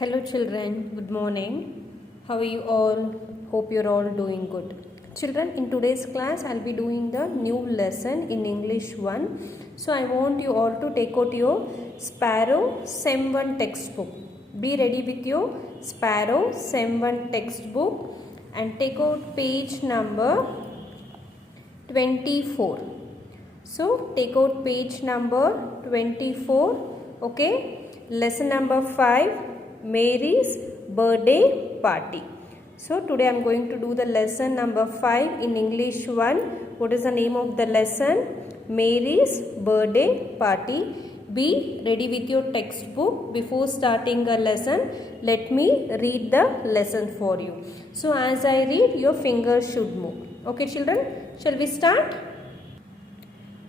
Hello children, good morning. How are you all? Hope you're all doing good. Children, in today's class I'll be doing the new lesson in English 1. So I want you all to take out your Sparrow Sem 1 textbook. Be ready with your Sparrow Sem 1 textbook and take out page number 24. So take out page number 24. Okay. Lesson number 5, Mary's birthday party. So today I am going to do the lesson number 5 in English 1. What is the name of the lesson? Mary's birthday party. Be ready with your textbook. Before starting a lesson, let me read the lesson for you. So as I read, your fingers should move. Okay children, shall we start?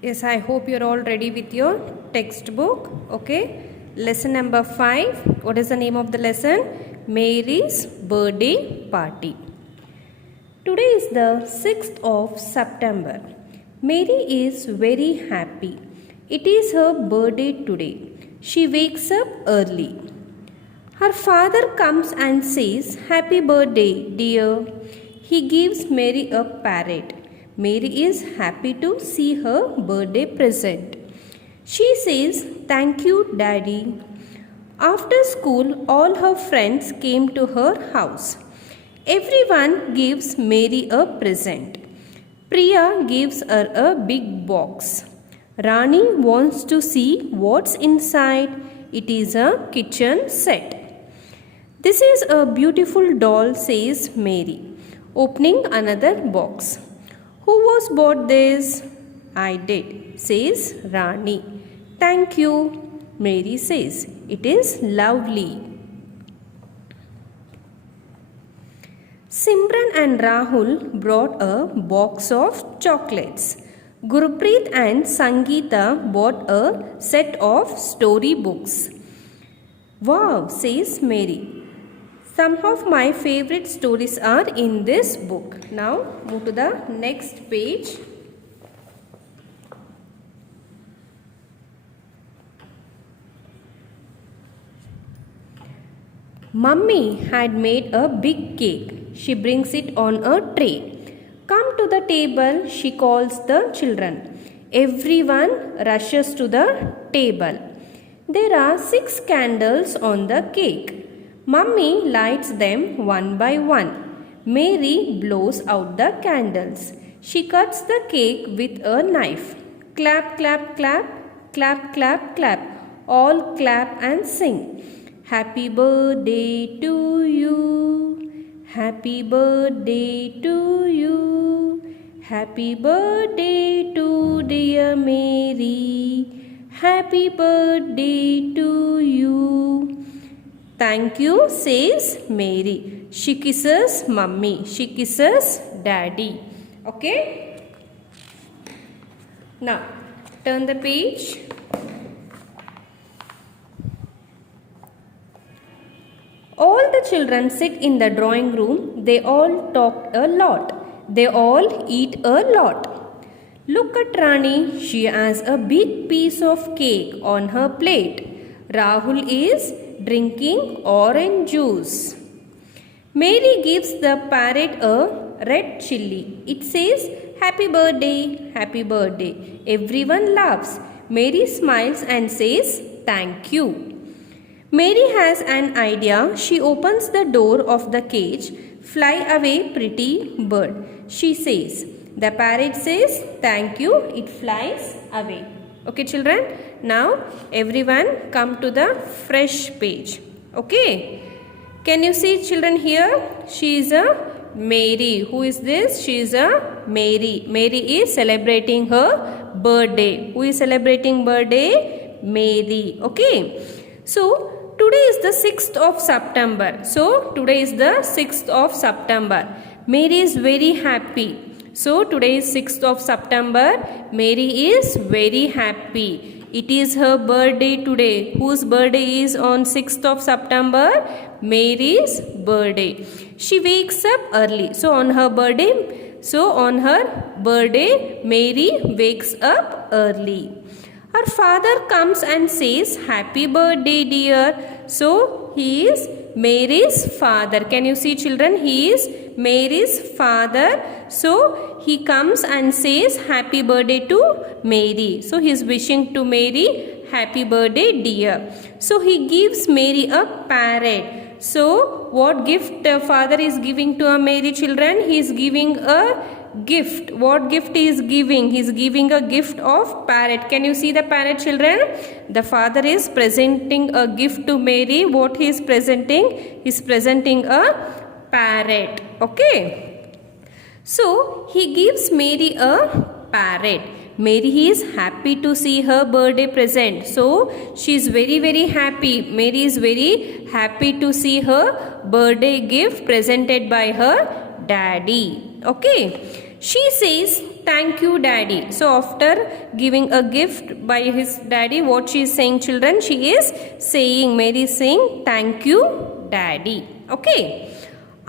Yes, I hope you're all ready with your textbook. Okay. Lesson number 5. What is the name of the lesson? Mary's birthday party. Today is the 6th of September. Mary is very happy. It is her birthday today. She wakes up early. Her father comes and says, "Happy birthday, dear." He gives Mary a parrot. Mary is happy to see her birthday present. She says, "Thank you, Daddy." After school, all her friends came to her house. Everyone gives Mary a present. Priya gives her a big box. Rani wants to see what's inside. It is a kitchen set. "This is a beautiful doll," says Mary, opening another box. "Who was bought this?" "I did," says Rani. "Thank you," Mary says. "It is lovely." Simran and Rahul brought a box of chocolates. Gurpreet and Sangeeta bought a set of storybooks. "Wow," says Mary. "Some of my favorite stories are in this book." Now move to the next page. Mummy had made a big cake. She brings it on a tray. "Come to the table," she calls the children. Everyone rushes to the table. There are 6 candles on the cake. Mummy lights them one by one. Mary blows out the candles. She cuts the cake with a knife. Clap, clap, clap, clap, clap, clap. All clap and sing. "Happy birthday to you. Happy birthday to you. Happy birthday to dear Mary. Happy birthday to you." "Thank you," says Mary. She kisses Mummy. She kisses Daddy. Okay? Now, turn the page. All the children sit in the drawing room. They all talk a lot. They all eat a lot. Look at Rani. She has a big piece of cake on her plate. Rahul is drinking orange juice. Mary gives the parrot a red chilli. It says, "Happy birthday, happy birthday." Everyone laughs. Mary smiles and says, "Thank you." Mary has an idea. She opens the door of the cage. "Fly away, pretty bird," she says. The parrot says, "Thank you." It flies away. Okay children, now everyone come to the fresh page. Okay, can you see children here? She is a Mary. Who is this? She is a Mary. Mary is celebrating her birthday. Who is celebrating birthday? Mary. Okay, so today is the 6th of September. So today is the 6th of September. Mary is very happy. So today is 6th of September. Mary is very happy. It is her birthday today. Whose birthday is on 6th of September? Mary's birthday. She wakes up early. So on her birthday, Mary wakes up early. Her father comes and says, "Happy birthday, dear." So he is Mary's father. Can you see, children? He is Mary's father. So he comes and says, "Happy birthday to Mary." So he is wishing to Mary, "Happy birthday, dear." So he gives Mary a parrot. So what gift the father is giving to a Mary, children? He is giving a gift. What gift he is giving? He is giving a gift of parrot. Can you see the parrot, children? The father is presenting a gift to Mary. What he is presenting? He is presenting a parrot. Okay. So he gives Mary a parrot. Mary is happy to see her birthday present. So she is very happy. Mary is very happy to see her birthday gift presented by her daddy. Okay. She says, "Thank you, daddy." So after giving a gift by his daddy, what she is saying, children? She is saying, Mary is saying, "Thank you, daddy." Okay.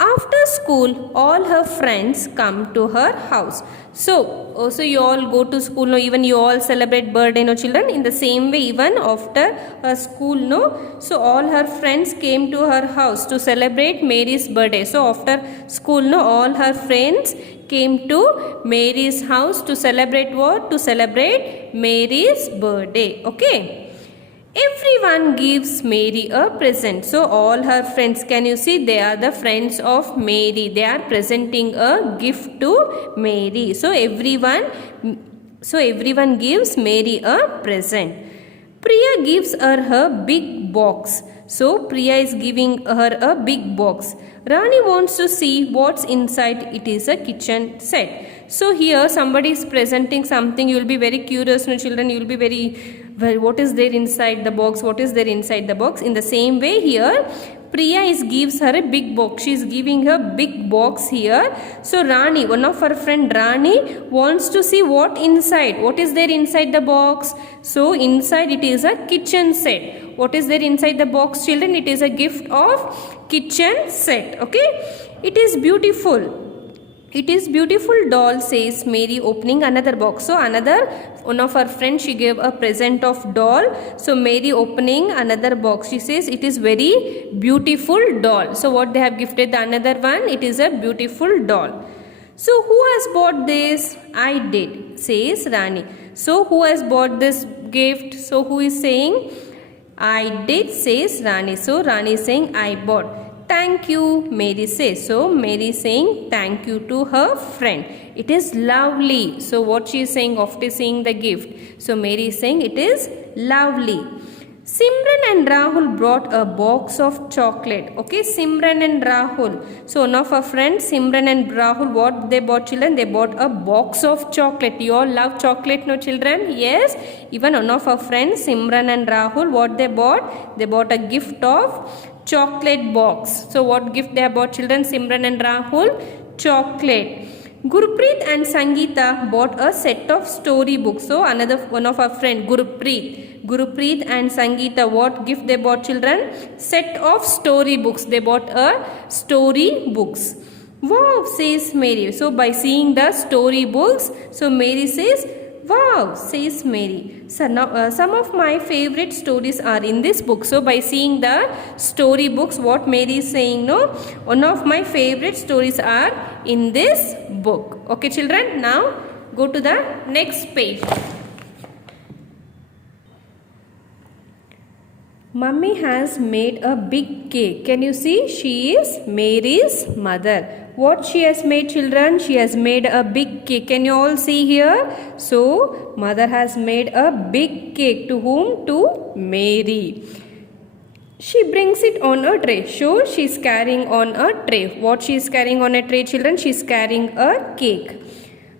After school, all her friends come to her house. So you all go to school, no? Even you all celebrate birthday, no, children? In the same way, even after her school, no? So all her friends came to her house to celebrate Mary's birthday. So after school, no, all her friends came to Mary's house to celebrate what? To celebrate Mary's birthday. Okay. Everyone gives Mary a present. So all her friends, can you see, they are the friends of Mary. They are presenting a gift to Mary. So everyone gives Mary a present. Priya gives her a big box. So Priya is giving her a big box. Rani wants to see what's inside. It is a kitchen set. So here somebody is presenting something. You will be very curious, no, children. You will be very, well, what is there inside the box? What is there inside the box? In the same way here, Priya gives her a big box. She is giving her big box here. So Rani, one of her friend Rani, wants to see what inside. What is there inside the box? So inside it is a kitchen set. What is there inside the box, children? It is a gift of kitchen set. Okay. It is beautiful. It is beautiful doll, says Mary, opening another box. So one of her friends, she gave a present of doll. So Mary opening another box. She says it is very beautiful doll. So what they have gifted the another one? It is a beautiful doll. So who has bought this? I did, says Rani. So who has bought this gift? So who is saying? I did, says Rani. So Rani is saying I bought. Thank you, Mary says. So Mary is saying thank you to her friend. It is lovely. So what she is saying after seeing the gift? So Mary is saying it is lovely. Simran and Rahul brought a box of chocolate. Okay, Simran and Rahul. So one of our friends, Simran and Rahul, what they bought, children? They bought a box of chocolate. You all love chocolate, no, children? Yes. Even one of our friends, Simran and Rahul, what they bought? They bought a gift of chocolate box. So what gift they have bought, children? Simran and Rahul? Chocolate. Gurpreet and Sangeeta bought a set of story books. So another one of our friend, Gurpreet and Sangeeta, what gift they bought, children? Set of story books. They bought a story books. Wow, says Mary. So by seeing the story books, so Mary says, wow, says Mary. So now some of my favorite stories are in this book. So by seeing the story books, what Mary is saying, no, one of my favorite stories are in this book. Okay, children, now go to the next page. Mummy has made a big cake. Can you see? She is Mary's mother. What she has made, children? She has made a big cake. Can you all see here? So mother has made a big cake. To whom? To Mary. She brings it on a tray. So she is carrying on a tray. What she is carrying on a tray, children? She is carrying a cake.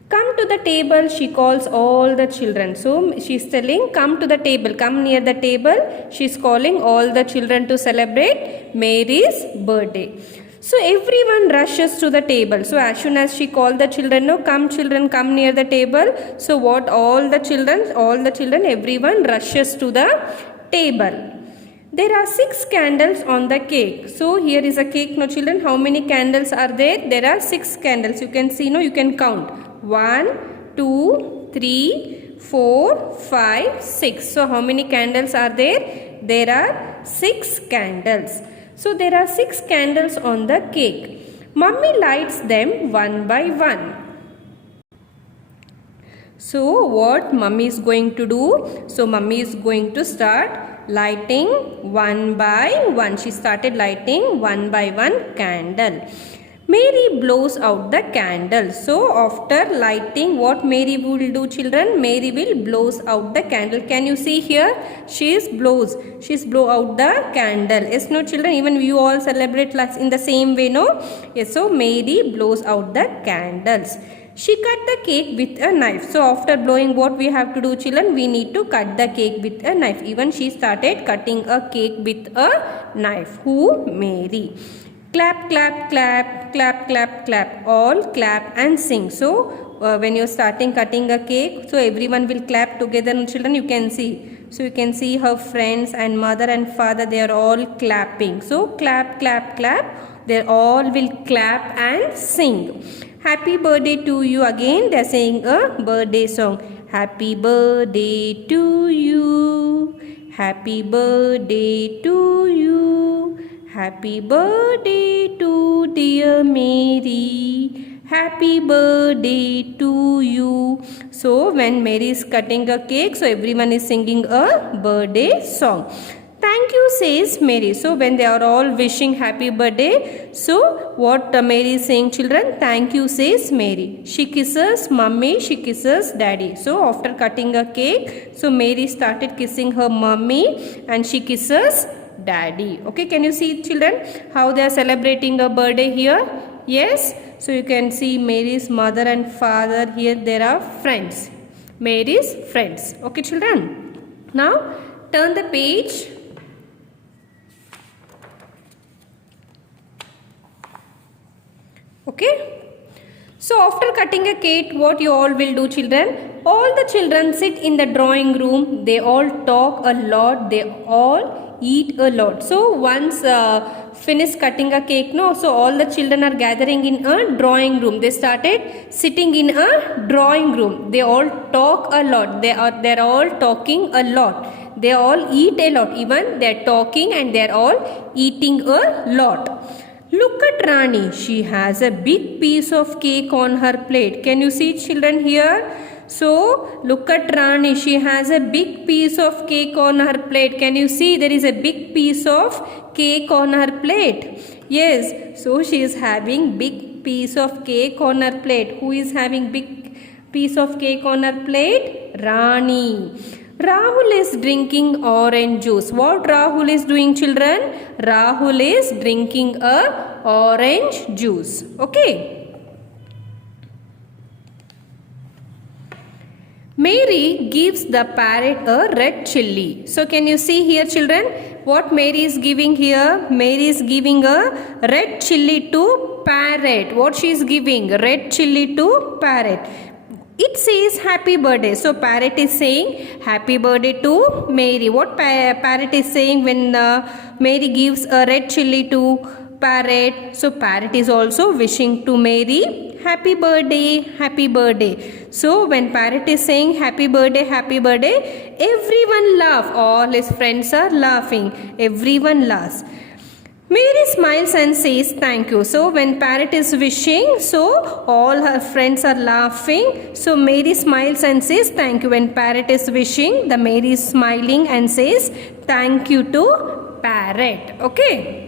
Come to the table, she calls all the children. So she is telling, come to the table, come near the table. She is calling all the children to celebrate Mary's birthday. So everyone rushes to the table. So as soon as she called the children, no, come children, come near the table. So what all the children, everyone rushes to the table. There are 6 candles on the cake. So here is a cake, no, children. How many candles are there? There are 6 candles. You can see, no, you can count. 1, 2, 3, 4, 5, 6. So how many candles are there? There are 6 candles. So there are 6 candles on the cake. Mummy lights them one by one. So what mummy is going to do? So mummy is going to start lighting one by one. She started lighting one by one candle. Mary blows out the candle. So after lighting, what Mary will do, children? Mary will blows out the candle. Can you see here? She's blow out the candle. Yes, no, children? Even you all celebrate in the same way, no? Yes, so Mary blows out the candles. She cut the cake with a knife. So after blowing, what we have to do, children? We need to cut the cake with a knife. Even she started cutting a cake with a knife. Who? Mary. Clap, clap, clap, clap, clap, clap. All clap and sing. So when you're starting cutting a cake, so everyone will clap together. Children, you can see. So you can see her friends and mother and father, they are all clapping. So clap, clap, clap. They all will clap and sing. Happy birthday to you. Again they are saying a birthday song. Happy birthday to you. Happy birthday to you. Happy birthday to dear Mary. Happy birthday to you. So when Mary is cutting a cake, so everyone is singing a birthday song. Thank you, says Mary. So when they are all wishing happy birthday, so what Mary is saying, children? Thank you, says Mary. She kisses mummy, she kisses daddy. So after cutting a cake, so Mary started kissing her mummy and she kisses daddy. Okay, can you see, children, how they are celebrating a birthday here? Yes. So you can see Mary's mother and father here. There are friends. Mary's friends. Okay, children. Now turn the page. Okay. So after cutting a cake, what you all will do, children? All the children sit in the drawing room. They all talk a lot. They all eat a lot. So once finish cutting a cake, no, so all the children are gathering in a drawing room. They started sitting in a drawing room. They all talk a lot. They're all talking a lot. They all eat a lot. Even they're talking and they're all eating a lot. Look at Rani. She has a big piece of cake on her plate. Can you see, children, here? So look at Rani. She has a big piece of cake on her plate. Can you see? There is a big piece of cake on her plate. Yes. So she is having big piece of cake on her plate. Who is having big piece of cake on her plate? Rani. Rahul is drinking orange juice. What Rahul is doing, children? Rahul is drinking a orange juice. Okay. Mary gives the parrot a red chilli. So can you see here, children, what Mary is giving here? Mary is giving a red chilli to parrot. What she is giving? Red chilli to parrot. It says happy birthday. So parrot is saying happy birthday to Mary. What parrot is saying when Mary gives a red chilli to parrot? So parrot is also wishing to Mary happy birthday, happy birthday. So when parrot is saying happy birthday, everyone laughs. All his friends are laughing. Everyone laughs. Mary smiles and says thank you. So when parrot is wishing, so all her friends are laughing. So Mary smiles and says thank you. When parrot is wishing, the Mary is smiling and says thank you to parrot. Okay.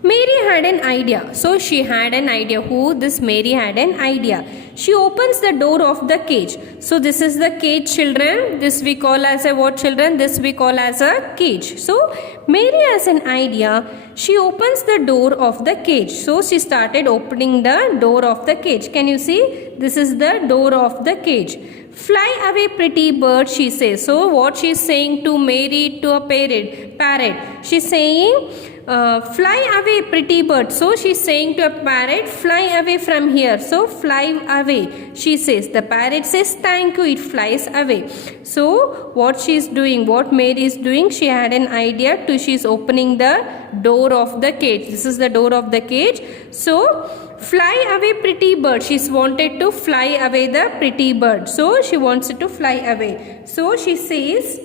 Mary had an idea. So she had an idea. Who? This Mary had an idea. She opens the door of the cage. So this is the cage, children. This we call as a what, children? This we call as a cage. So Mary has an idea. She opens the door of the cage. So she started opening the door of the cage. Can you see? This is the door of the cage. Fly away, pretty bird, she says. So what she is saying to Mary, to a parrot? She is saying, fly away, pretty bird. So she is saying to a parrot, fly away from here. So fly away, she says. The parrot says thank you, it flies away. So what she is doing, what Mary is doing, she had an idea to, she is opening the door of the cage. This is the door of the cage. So fly away pretty bird. She's wanted to fly away the pretty bird. So she wants it to fly away. So she says,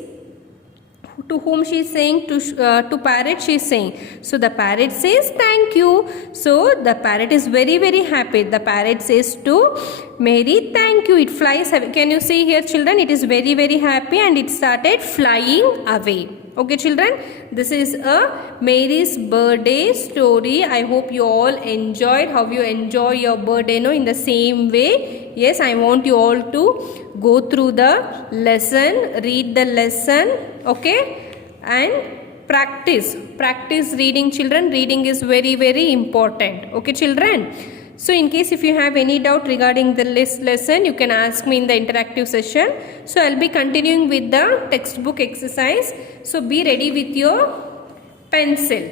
to whom she is saying? To parrot she is saying. So the parrot says thank you. So the parrot is very very happy. The parrot says to Mary thank you. It flies away. Can you see here children? It is very very happy and it started flying away. Okay children, this is a Mary's birthday story. I hope you all enjoyed. How you enjoy your birthday, no? In the same way. Yes, I want you all to go through the lesson, read the lesson, okay, and practice reading children. Reading is very very important, okay children. So in case if you have any doubt regarding the lesson, you can ask me in the interactive session. So I'll be continuing with the textbook exercise. So be ready with your pencil.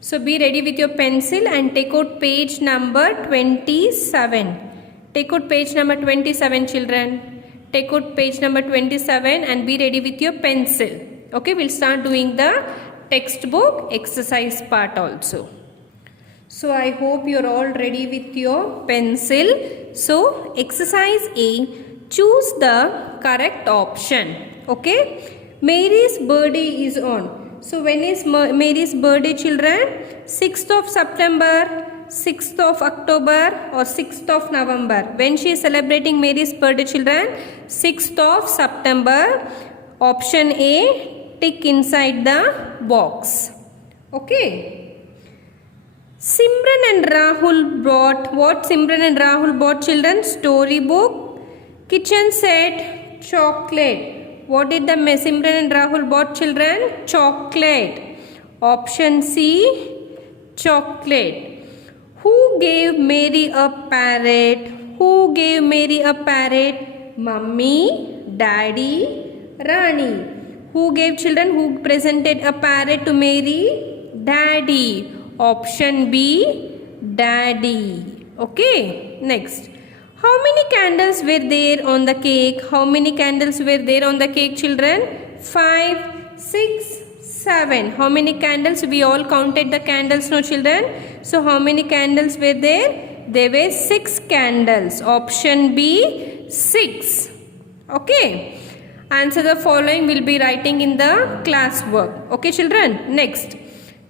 So be ready with your pencil and take out page number 27. Take out page number 27 children. Take out page number 27 and be ready with your pencil. Okay, we'll start doing the textbook exercise part also. So I hope you're all ready with your pencil. So exercise A, choose the correct option. Okay, Mary's birthday is on. So when is Mary's birthday children? 6th of September, 6th of October or 6th of November. When she is celebrating Mary's birthday children? 6th of September. Option A, tick inside the box. Okay. Simran and Rahul bought, what Simran and Rahul bought children? Storybook, kitchen set, chocolate. What did the Simran and Rahul bought children? Chocolate. Option C, chocolate. Who gave Mary a parrot? Who gave Mary a parrot? Mummy, Daddy, Rani. Who gave children? Who presented a parrot to Mary? Daddy. Option B, Daddy. Okay, next. How many candles were there on the cake? How many candles were there on the cake children? 5, 6, 7. How many candles? We all counted the candles, no children? So how many candles were there? There were 6 candles. Option B, 6. Okay. Answer the following will be writing in the class work. Okay children. Next.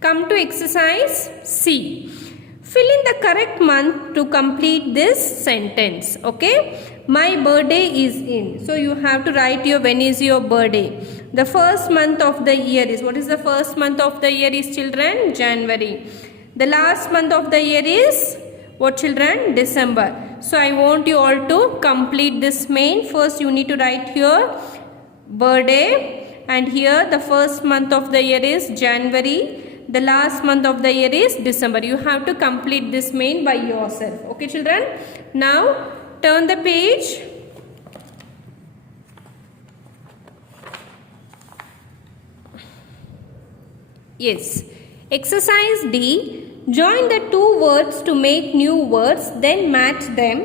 Come to exercise C. Fill in the correct month to complete this sentence. Okay. My birthday is in. So you have to write your when is your birthday. The first month of the year is, what is the first month of the year is children? January. The last month of the year is what children? December. So I want you all to complete this main. First you need to write your birthday and here the first month of the year is January. The last month of the year is December. You have to complete this main by yourself. Okay children. Now turn the page. Yes. Exercise D. Join the two words to make new words. Then match them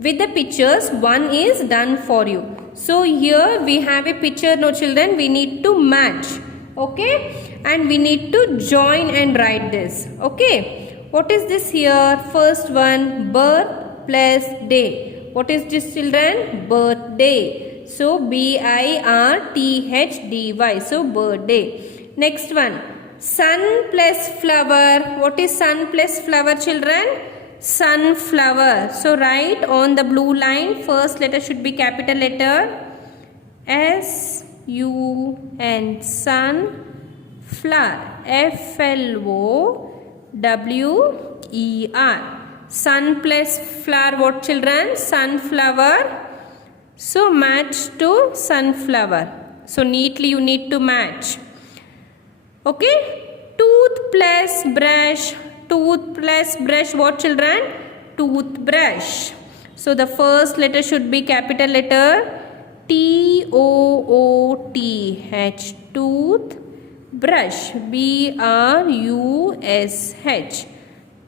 with the pictures. One is done for you. So here we have a picture. No children. We need to match. Okay. And we need to join and write this. Okay. What is this here? First one, birth plus day. What is this children? Birthday. So birthday. So birthday. Next one, sun plus flower. What is sun plus flower children? Sunflower. So write on the blue line. First letter should be capital letter S-U-N. Sun. Flower. F-L-O-W-E-R. Sun plus flower. What children? Sunflower. So match to sunflower. So neatly you need to match. Okay. Tooth plus brush. Tooth plus brush. What children? Toothbrush. So the first letter should be capital letter T-O-O-T-H. Tooth. Brush. B-R-U-S-H.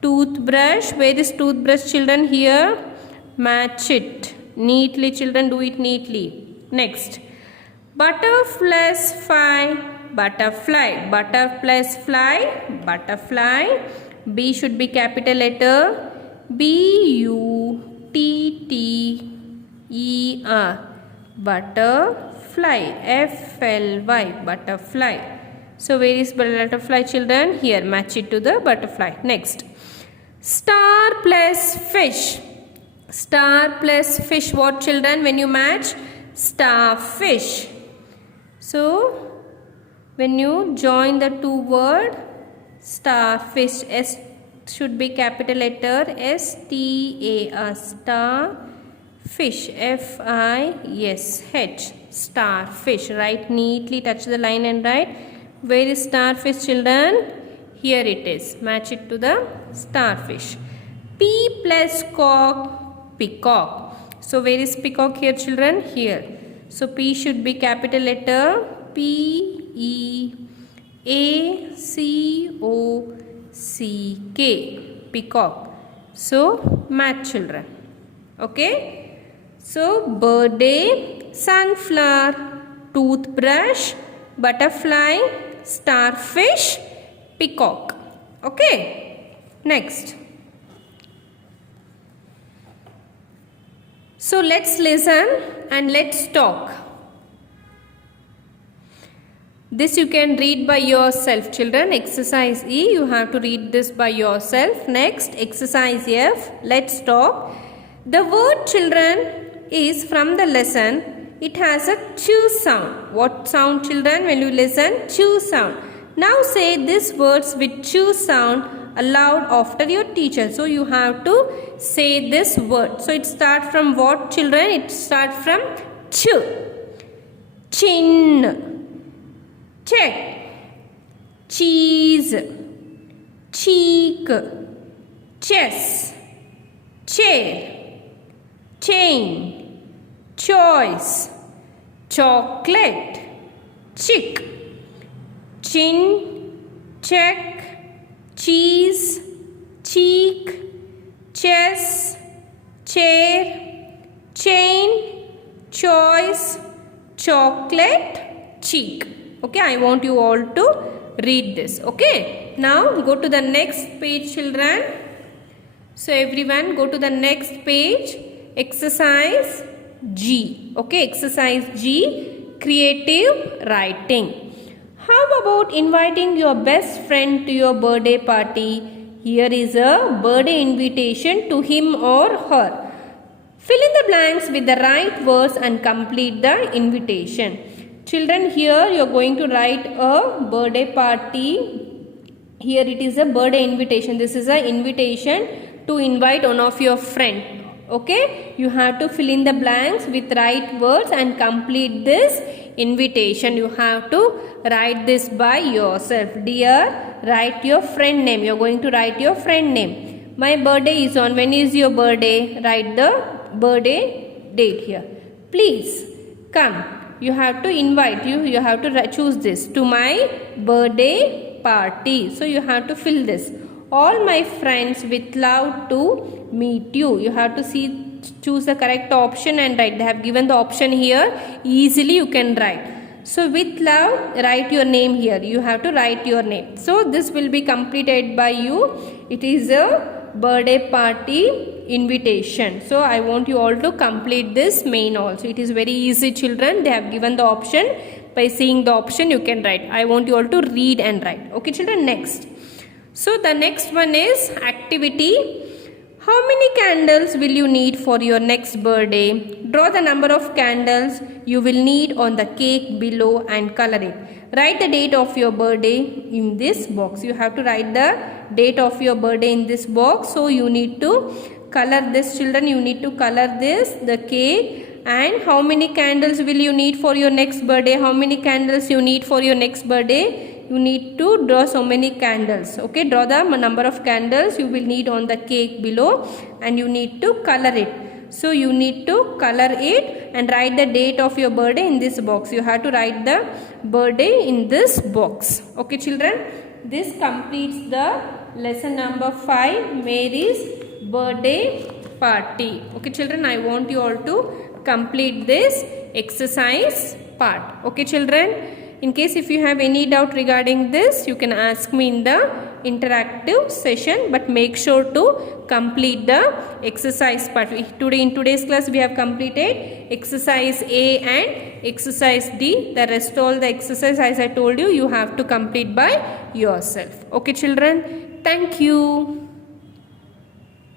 Toothbrush. Where is toothbrush children? Here. Match it. Neatly children. Do it neatly. Next. Butter plus fly. Butterfly. Butter plus fly. Butterfly. B should be capital letter. B-U-T-T-E-R. Butterfly. F-L-Y. Butterfly. So where is butterfly, children? Here, match it to the butterfly. Next. Star plus fish. Star plus fish. What, children? When you match? Starfish. So when you join the two words, starfish, S should be capital letter, S-T-A-R, starfish, F-I-S-H, starfish. Write neatly, touch the line and write. Where is starfish, children? Here it is. Match it to the starfish. P plus cock, peacock. So where is peacock here, children? Here. So P should be capital letter, P-E-A-C-O-C-K, peacock. So match, children. Okay. So birthday, sunflower, toothbrush, butterfly, starfish, peacock. Okay. Next. So let's listen and let's talk. This you can read by yourself, children. Exercise E, you have to read this by yourself. Next, exercise F, let's talk. The word, children, is from the lesson. It has a chew sound. What sound, children, when you listen? Chew sound. Now say these words with chew sound aloud after your teacher. So you have to say this word. So it starts from what, children? It starts from chew. Chin. Check, cheese, cheek, chess, chair, chain, choice, chocolate, chick, chin, check, cheese, cheek, chess, chair, chain, choice, chocolate, cheek. Okay, I want you all to read this. Okay, now go to the next page, children. So everyone go to the next page. Exercise G. Okay, exercise G, creative writing. How about inviting your best friend to your birthday party? Here is a birthday invitation to him or her. Fill in the blanks with the right words and complete the invitation. Children, here you are going to write a birthday party. Here it is a birthday invitation. This is an invitation to invite one of your friend. Okay, you have to fill in the blanks with right words and complete this invitation. You have to write this by yourself. Dear, write your friend name. You are going to write your friend name. My birthday is on. When is your birthday? Write the birthday date here. Please come. You have to invite you have to choose this, to my birthday party. So you have to fill this. All my friends with love to meet you. You have to choose the correct option and write. They have given the option here. Easily you can write. So with love, write your name here. You have to write your name. So this will be completed by you. It is a birthday party invitation. So I want you all to complete this main also. It is very easy, children. They have given the option. By seeing the option you can write. I want you all to read and write. Okay, children. Next. So the next one is activity. How many candles will you need for your next birthday? Draw the number of candles you will need on the cake below and color it. Write the date of your birthday in this box. You have to write the date of your birthday in this box. So you need to color this, children. You need to color this, the cake. And how many candles will you need for your next birthday? How many candles you need for your next birthday? You need to draw so many candles. Okay, draw the number of candles you will need on the cake below and you need to color it. So you need to color it and write the date of your birthday in this box. You have to write the birthday in this box. Okay, children. This completes the lesson number 5, Mary's birthday party. Okay, children. I want you all to complete this exercise part. Okay, children. In case if you have any doubt regarding this, you can ask me in the interactive session, but make sure to complete the exercise part. In today's class we have completed exercise A and exercise D. The rest all the exercise, as I told you, you have to complete by yourself. Okay children, thank you.